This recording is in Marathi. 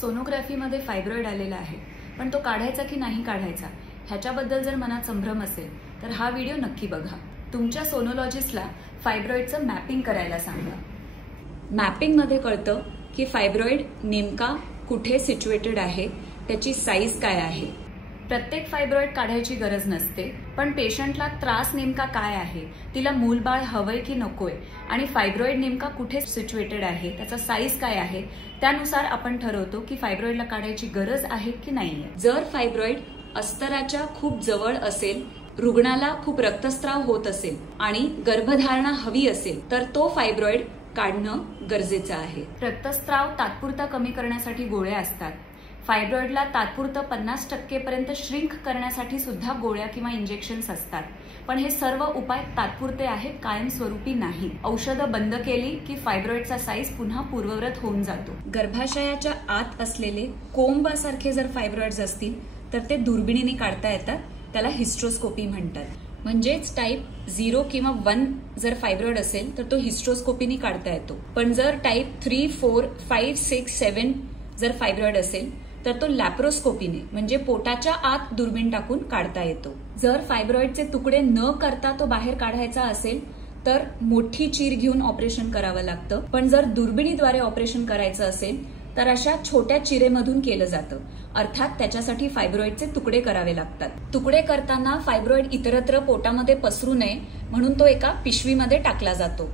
सोनोग्राफीमध्ये फायब्रॉइड आलेला आहे, पण तो काढायचा की नाही काढायचा ह्याच्याबद्दल जर मनात संभ्रम असेल तर हा व्हिडिओ नक्की बघा. तुमच्या सोनोलॉजिस्टला फायब्रॉइडचं मॅपिंग करायला सांगा. मॅपिंगमध्ये कळतं की फायब्रॉइड नेमका कुठे सिच्युएटेड आहे, त्याची साईज काय आहे. प्रत्येक फायब्रॉइड काढायची गरज नसते, पण पेशंटला त्रास नेमका काय आहे, तिला मूलबाळ हवंय की नकोय आणि फायब्रॉइड नेमका कुठे सिच्युएटेड आहे, त्याचा साईज काय आहे, त्यानुसार आपण ठरवतो की फायब्रॉइडला काढायची गरज आहे की नाहीये. जर फायब्रॉइड अस्तराच्या खूप जवळ असेल, रुग्णाला खूप रक्तस्राव होत असेल आणि गर्भधारणा हवी असेल तर तो फायब्रॉइड काढणं गरजेचं आहे. रक्तस्राव तात्पुरता कमी करण्यासाठी गोळ्या असतात. फायब्रॉइडला तात्पुरतं 50% पर्यंत श्रिंक करण्यासाठी सुद्धा गोळ्या किंवा इंजेक्शन्स असतात. पण हे सर्व उपाय तात्पुरते आहेत, कायमस्वरूपी नाही. औषधं बंद केली की फायब्रॉइडचा साईज पुन्हा पूर्ववत होऊन जातो. गर्भाशयाच्या आत असलेले कोंबासारखे जर फायब्रॉइड्स असतील तर ते दुर्बिणीने काढता येतात. त्याला हिस्ट्रोस्कोपी म्हणतात. म्हणजेच टाईप 0 किंवा 1 जर फायब्रॉइड असेल तर तो हिस्ट्रोस्कोपीने काढता येतो. पण जर टाईप 3, 4, 5, 6, 7 जर फायब्रॉइड असेल तर तो लॅप्रोस्कोपीने म्हणजे पोटाच्या आत दुर्बीण टाकून काढता येतो. जर फायब्रॉइडचे तुकडे न करता तो बाहेर काढायचा असेल तर मोठी चीर घेऊन ऑपरेशन करावं लागतं. पण जर दुर्बिणीद्वारे ऑपरेशन करायचं असेल तर अशा छोट्या चिरेमधून केलं जातं. अर्थात त्याच्यासाठी फायब्रॉइडचे तुकडे करावे लागतात. तुकडे करताना फायब्रॉइड इतरत्र पोटामध्ये पसरू नये म्हणून तो एका पिशवीमध्ये टाकला जातो.